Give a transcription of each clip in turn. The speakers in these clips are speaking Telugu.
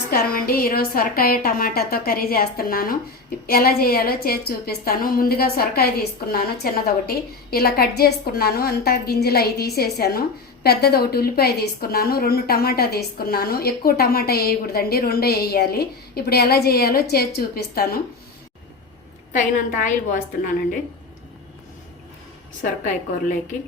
నమస్కారం అండి. ఈరోజు సొరకాయ టమాటాతో కర్రీ చేస్తున్నాను. ఎలా చేయాలో చేసి చూపిస్తాను. ముందుగా సొరకాయ తీసుకున్నాను, చిన్నదొకటి ఇలా కట్ చేసుకున్నాను. అంతా గింజలు అవి తీసేసాను. పెద్దది ఒకటి ఉల్లిపాయ తీసుకున్నాను, 2 టమాటా తీసుకున్నాను. ఎక్కువ టమాటా వేయకూడదండి, 2 వేయాలి. ఇప్పుడు ఎలా చేయాలో చేసి చూపిస్తాను. తగినంత ఆయిల్ పోస్తున్నానండి సొరకాయ కూరలోకి.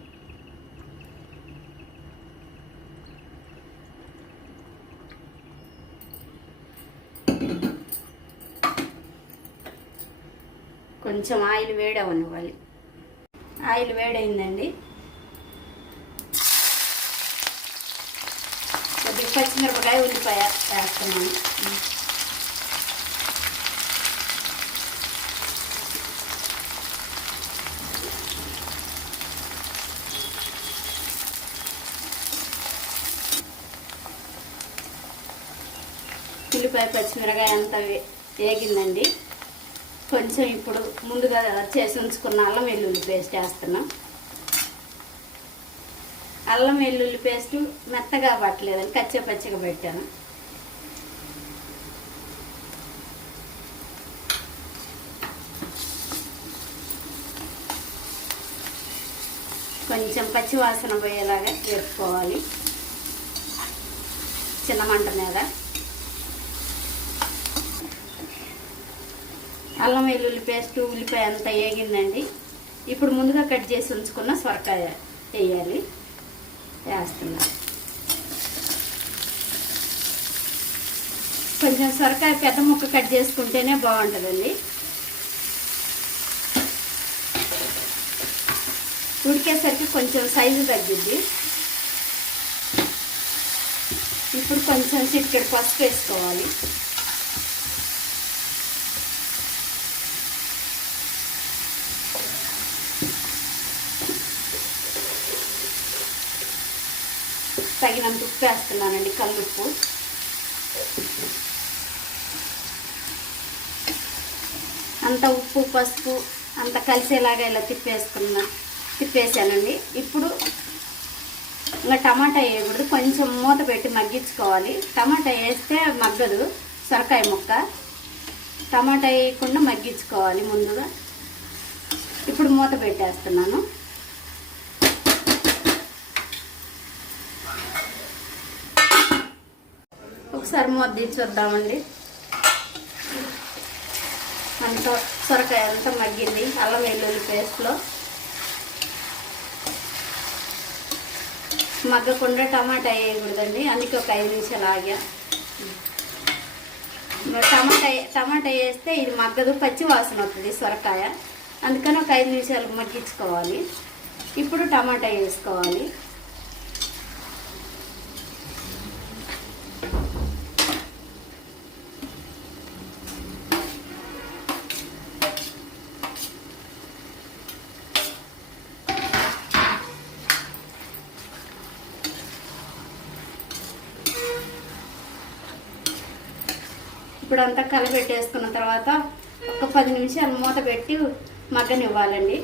కొంచెం ఆయిల్ వేడవనివ్వాలి. ఆయిల్ వేడైందండి. కొద్దిగా పచ్చిమిరపకాయ, ఉల్లిపాయ వేస్తున్నాను. ఉల్లిపాయ పచ్చిమిరపకాయ అంతా వేగిందండి. కొంచెం ఇప్పుడు ముందుగా చేసి ఉంచుకున్న అల్లం వెల్లుల్లి పేస్ట్ వేస్తున్నాం. అల్లం వెల్లుల్లి పేస్ట్ మెత్తగా పట్టలేదని కచ్చపచ్చగా పెట్టాను. కొంచెం పచ్చి వాసన పోయేలాగా వేసుకోవాలి చిన్న మంట మీద. అల్లం వెల్లుల్లి పేస్ట్, ఉల్లిపాయ అంతా వేగిందండి. ఇప్పుడు ముందుగా కట్ చేసి ఉంచుకున్న సొరకాయ వేయాలి. వేస్తున్నా. కొంచెం సొరకాయ పెద్ద ముక్క కట్ చేసుకుంటేనే బాగుంటుందండి. ఉడికేసరికి కొంచెం సైజు తగ్గిద్ది. ఇప్పుడు కొంచెం చిటికెడు పసుపు వేసుకోవాలి. తగినంత ఉప్పు వేస్తున్నానండి, కల్లుప్పు. అంత ఉప్పు పసుపు అంత కలిసేలాగా ఇలా తిప్పేసానండి. ఇప్పుడు ఇంకా టమాటా వేయకూడదు, కొంచెం మూత పెట్టి మగ్గించుకోవాలి. టమాటా వేస్తే మగ్గదు సొరకాయ ముక్క. టమాటా వేయకుండా మగ్గించుకోవాలి ముందుగా. ఇప్పుడు మూత పెట్టేస్తున్నాను. ఒకసారి మూత తీసి చూద్దామండి. అంత సొరకాయ అంతా మగ్గింది అల్లం వెల్లుల్లి పేస్ట్లో. మగ్గకుండా టమాటా వేయకూడదండి, అందుకే ఒక 5 నిమిషాలు ఆగా. టమాటా వేస్తే ఇది మగ్గదు, పచ్చి వాసన వస్తుంది సొరకాయ. అందుకని ఒక 5 నిమిషాలు మగ్గించుకోవాలి. ఇప్పుడు టమాటా వేసుకోవాలి. ఇప్పుడు అంతా కలబెట్టేసుకున్న తర్వాత ఒక 10 నిమిషాలు మూత పెట్టి మగ్గనివ్వాలండి.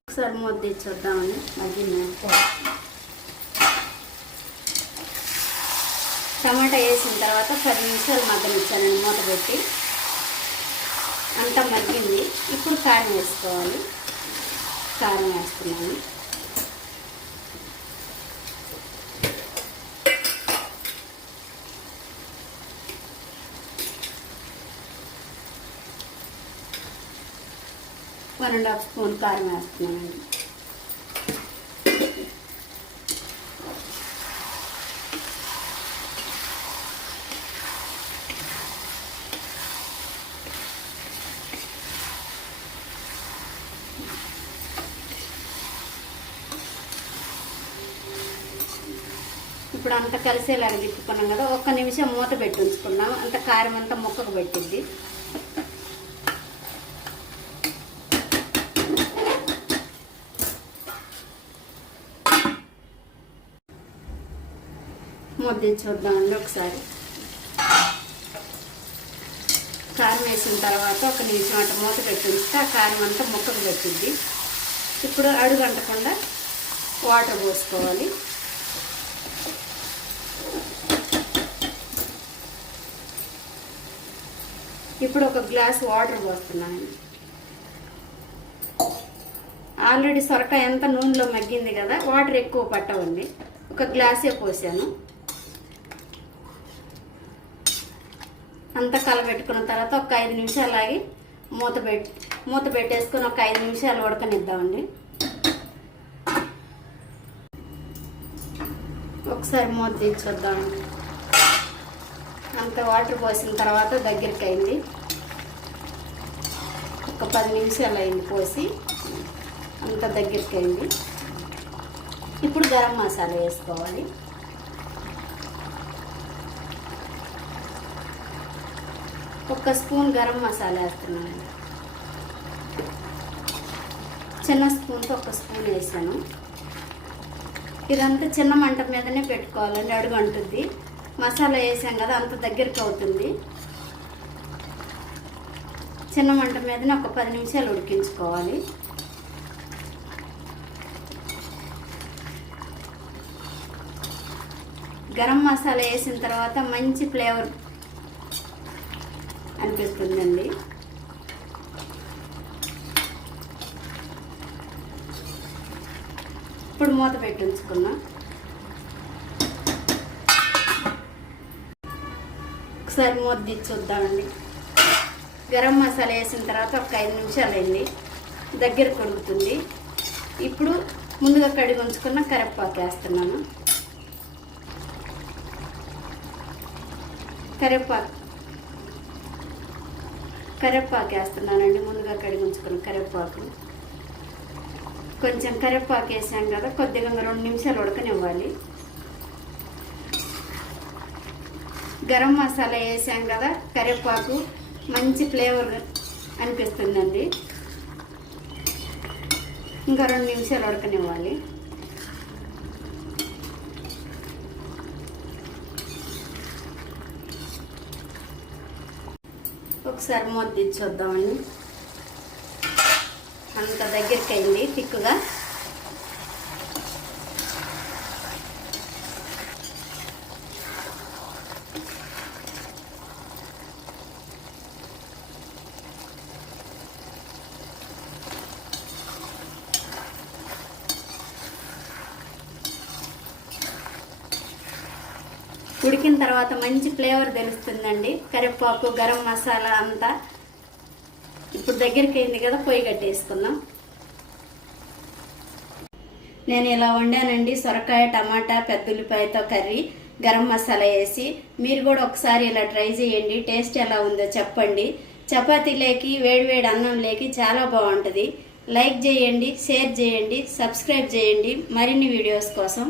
ఒకసారి మూత తీసి చూద్దామని. టమాటా వేసిన తర్వాత 10 నిమిషాలు మగ్గనిచ్చానండి మూత పెట్టి. అంతా మగ్గింది. ఇప్పుడు కారం వేసుకోవాలి. కారం వేస్తున్నాను. వన్ అండ్ హాఫ్ స్పూన్ కారం వేస్తున్నానండి. ఇప్పుడు అంత కలిసేలాగా తిప్పుకున్నాం కదా, 1 నిమిషం మూత పెట్టి ఉంచుకున్నాం. అంత కారం అంతా ముక్కకు పెట్టింది. ముద్ద చూద్దామండి ఒకసారి. కారం వేసిన తర్వాత 1 నిమిషం అట్లా మూత పెట్టి ఉంచితే ఆ కారం అంతా ముక్కకు పెట్టింది. ఇప్పుడు అడుగంటకుండా వాటర్ పోసుకోవాలి. ఇప్పుడు ఒక గ్లాస్ వాటర్ పోస్తున్నాను. ఆల్రెడీ సొరకాయ అంతా నూనెలో మగ్గింది కదా, వాటర్ ఎక్కువ పట్టవండి. ఒక గ్లాసే పోసాను. అంతా కలబెట్టుకున్న తర్వాత ఒక 5 నిమిషాలు ఆగి మూత పెట్టేసుకొని ఒక 5 నిమిషాలు ఉడకనిద్దామండి. ఒకసారి మూత తీసి చూద్దామండి. అంత వాటర్ పోసిన తర్వాత దగ్గరికి అయింది. ఒక 10 నిమిషాలు అయింది పోసి, అంత దగ్గరికి అయింది. ఇప్పుడు గరం మసాలా వేసుకోవాలి. ఒక స్పూన్ గరం మసాలా వేస్తున్నాను. చిన్న స్పూన్తో ఒక స్పూన్ వేసాను. ఇదంతా చిన్న మంట మీదనే పెట్టుకోవాలండి, అడుగు అంటుంది. మసాలా వేసాం కదా, అంత దగ్గరికి అవుతుంది. చిన్న మంట మీదనే ఒక 10 నిమిషాలు ఉడికించుకోవాలి. గరం మసాలా వేసిన తర్వాత మంచి ఫ్లేవర్ అనిపిస్తుందండి. ఇప్పుడు మూత పెట్టి ఉంచుకున్నాం. ఒకసారి మూత తీసి చూద్దామండి. గరం మసాలా వేసిన తర్వాత ఒక 5 నిమిషాలు అయింది, దగ్గర కొడుకుతుంది. ఇప్పుడు ముందుగా కడిగి ఉంచుకున్న కరివేపాకు వేస్తున్నాను. కరివేపాకు వేస్తున్నానండి. ముందుగా కడిగి ఉంచుకున్న కరివేపాకు. కొంచెం కరివేపాకు వేసాం కదా, కొద్దిగా 2 నిమిషాలు ఉడకనివ్వాలి. గరం మసాలా వేసాం కదా, కరివేపాకు మంచి ఫ్లేవర్ అనిపిస్తుందండి. ఇంకా 2 నిమిషాలు ఉడకనివ్వాలి. ఒకసారి మూత తీసి చూద్దామండి. అంత దగ్గరికి అయింది తిక్కుగా. ఉడికిన తర్వాత మంచి ఫ్లేవర్ తెలుస్తుందండి, కరివేపాకు గరం మసాలా అంతా. ఇప్పుడు దగ్గరికి అయింది కదా, పొయ్యి కట్టేసుకుందాం. నేను ఇలా వండానండి, సొరకాయ టమాటా పెద్దుల్లిపాయతో కర్రీ గరం మసాలా వేసి. మీరు కూడా ఒకసారి ఇలా ట్రై చేయండి, టేస్ట్ ఎలా ఉందో చెప్పండి. చపాతీలేకి వేడివేడి అన్నం లేకి చాలా బాగుంటుంది. లైక్ చేయండి, షేర్ చేయండి, సబ్స్క్రైబ్ చేయండి మరిన్ని వీడియోస్ కోసం.